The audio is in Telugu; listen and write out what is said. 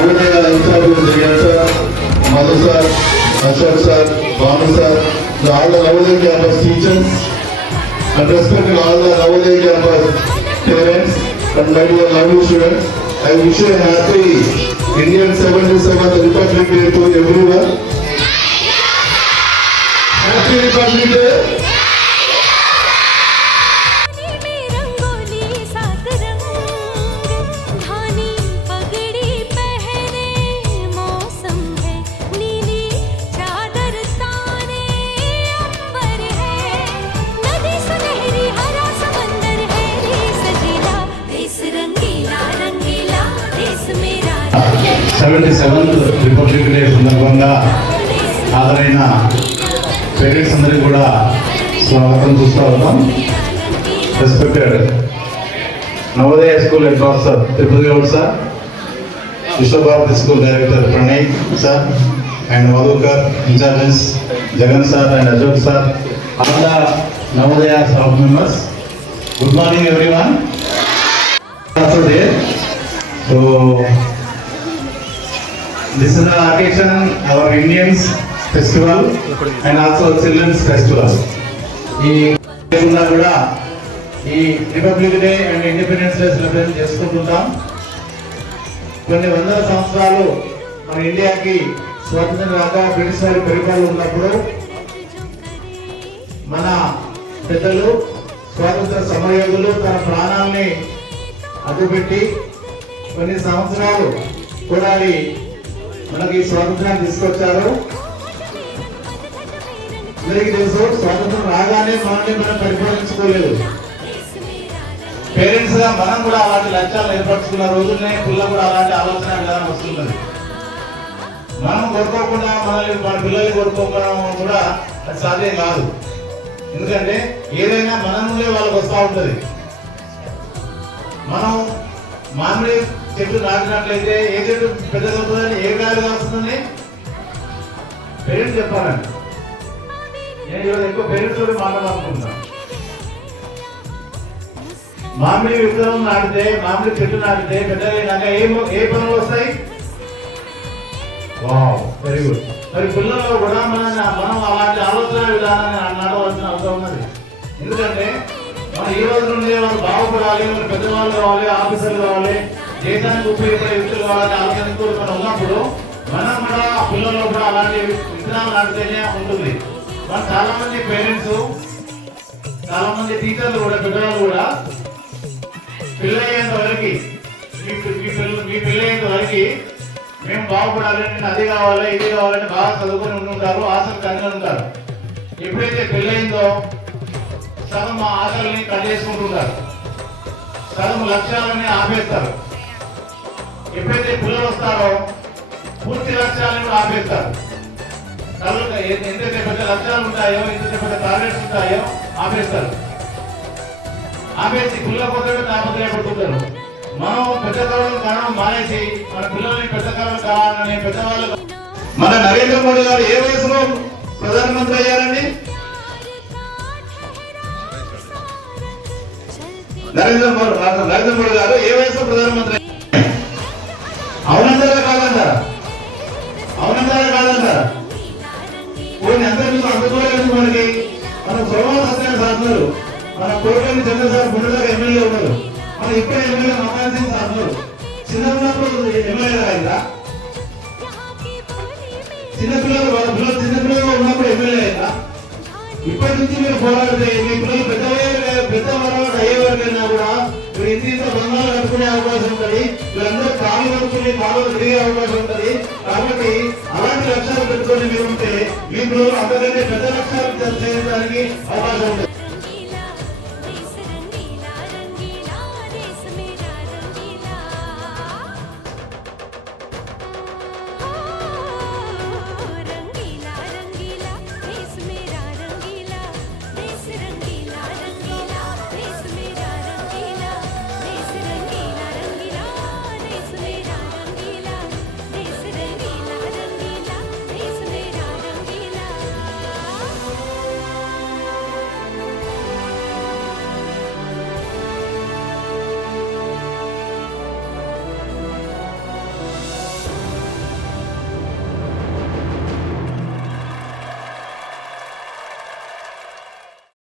నవోదయ ఇంటర్వ్యూ జరిగారు sir. Madhu sir, Ashok sir, Bhanu sir, all the Navodaya campus teachers and respecting all the Navodaya campus parents and my dear lovely students, I wish you a happy Indian 77th Republic Day to everyone. Happy Republic Day. Republic Day సందర్భంగా హాజరైన పేరెంట్స్ అందరికీ కూడా స్వాగతం చూస్తూ ఉన్నాం. Respected Navodaya school head master Tirupati Goud sir, Vishwabharati school director Pranay sir and Madhukar incharges Jagan sir and Ashok sir, all the Navodaya staff members, good morning everyone. So this is the occasion our Indians festival and also children's festival. ఈ కూడా ఈ Republic Day and Independence Day celebrate చేసుకుంటుంటాం. కొన్ని వందల సంవత్సరాలు మన ఇండియాకి స్వాతంత్రం రాక బ్రిటిష్ వారి పరిపాలన ఉన్నప్పుడు మన పెద్దలు స్వాతంత్ర సమరయోధులు తన ప్రాణాలని అడ్డుపెట్టి కొన్ని సంవత్సరాలు పోరాడి మనకి స్వాతంత్రాన్ని తీసుకొచ్చారు. అందరికీ తెలుసు, స్వాతంత్రం రాగానే మనల్ని మనం పరిపాలించుకోలేదు. పేరెంట్స్ గా మనం కూడా అలాంటి లక్ష్యాలు ఏర్పరచుకున్న రోజుల్నే పిల్లలు కూడా అలాంటి ఆలోచన విధానం వస్తున్నది. మనం కోరుకోకుండా మనల్ని మన పిల్లల్ని కోరుకోవడం కూడా అది సాధ్యం కాదు. ఎందుకంటే ఏదైనా మన నుండే వాళ్ళకి వస్తూ ఉంటుంది. మనం మామిడి చెట్టు నాటినట్లయితే ఏ చెట్టు పెద్దగా అవుతుందని, ఏ గాలిగా వస్తుందని పేరెంట్స్ చెప్పాలండి. నేను ఈరోజు ఎక్కువ పేరెంట్స్ తోటి మాట్లాడాలనుకుంటున్నాను. మామిడి విత్తనం నాటితే, మామిడి చెట్టు నాటితే పెద్దగా ఏ పనులు వస్తాయి? Wow, very good. మరి పిల్లల్లో కూడా మనం అలాంటి ఆలోచన విధానాన్ని నాటవలసిన అవసరం ఉన్నది. ఎందుకంటే మనం ఈ రోజు నుండి వాళ్ళు బాగుపడాలి, మన పెద్దవాళ్ళు కావాలి, ఆఫీసర్లు కావాలి, దేశానికి ఉపయోగపడే వ్యక్తులు కావాలని ఆలోచనతో మనం ఉన్నప్పుడు మనం కూడా పిల్లల్లో కూడా అలాంటి విత్తనాలు నాటితేనే ఉంటుంది. మన చాలా మంది పేరెంట్స్, చాలా మంది టీచర్లు కూడా, పెద్దవాళ్ళు కూడా పిల్లయ్యేంత వరకు మీ పిల్లయ్యేంత వరకు మేము బాగుపడాలి, నేను అది కావాలి ఇది కావాలని బాగా చదువుకొని ఉంటుంటారు, ఆశలు కలిగి ఉంటారు. ఎప్పుడైతే పెళ్ళయిందో సగం మా ఆశల్ని కట్ చేసుకుంటుంటారు, సగం లక్ష్యాలని ఆపేస్తారు. ఎప్పుడైతే పిల్లలు వస్తారో పూర్తి లక్ష్యాలను కూడా ఆపేస్తారు. ఎంతైతే పెద్ద లక్ష్యాలు ఉంటాయో, ఎంతైతే పెద్ద టార్గెట్స్ ఉంటాయో ఆపేస్తారు. ఆపేసి పిల్లల కోసమే తాపత్రయపడుతుంటారు. మనం పెద్ద కాలం కావడం మానేసి మన పిల్లల్ని పెద్ద కాలం కావాలని పెద్దవాళ్ళు. మన నరేంద్ర మోడీ గారు ఏ వయసులో ప్రధానమంత్రి అయ్యారండి? నరేంద్ర మోడీ గారు ఏ వయసులో ప్రధానమంత్రి? అవునంటారా కాదంటారా? అవునంటారా కాదంటారా? కొన్ని అందరికీ అందుకోలేదు. మనకి మన సోమవారం సత్యాన్ని సాధనలు, మన కోరికలు చంద్రసార్ గుండెలకు ఎమ్మెల్యే ఉన్నారు, మన ఇప్పుడే ఎమ్మెల్యే మకాన్ సింగ్ సాధనలు. చిన్నప్పుడు ఎమ్మెల్యే అయిందా? చిన్నపిల్లలుగా ఉన్నప్పుడు ఎమ్మెల్యే అయిందా? ఇప్పటి నుంచి మీరు పోరాడితే మీ పిల్లలు పెద్దవాళ్ళు అయ్యేవారికైనా కూడా మీరు ఇంత బంగాలు కట్టుకునే అవకాశం ఉంటుంది. వీళ్ళందరూ కాలు కట్టుకుని కాలు తిరిగే అవకాశం ఉంటుంది. కాబట్టి అలాంటి లక్ష్యాలు పెట్టుకొని మీరు ఉంటే మీ పిల్లలు అంతకంటే పెద్ద లక్ష్యాలు చేయడానికి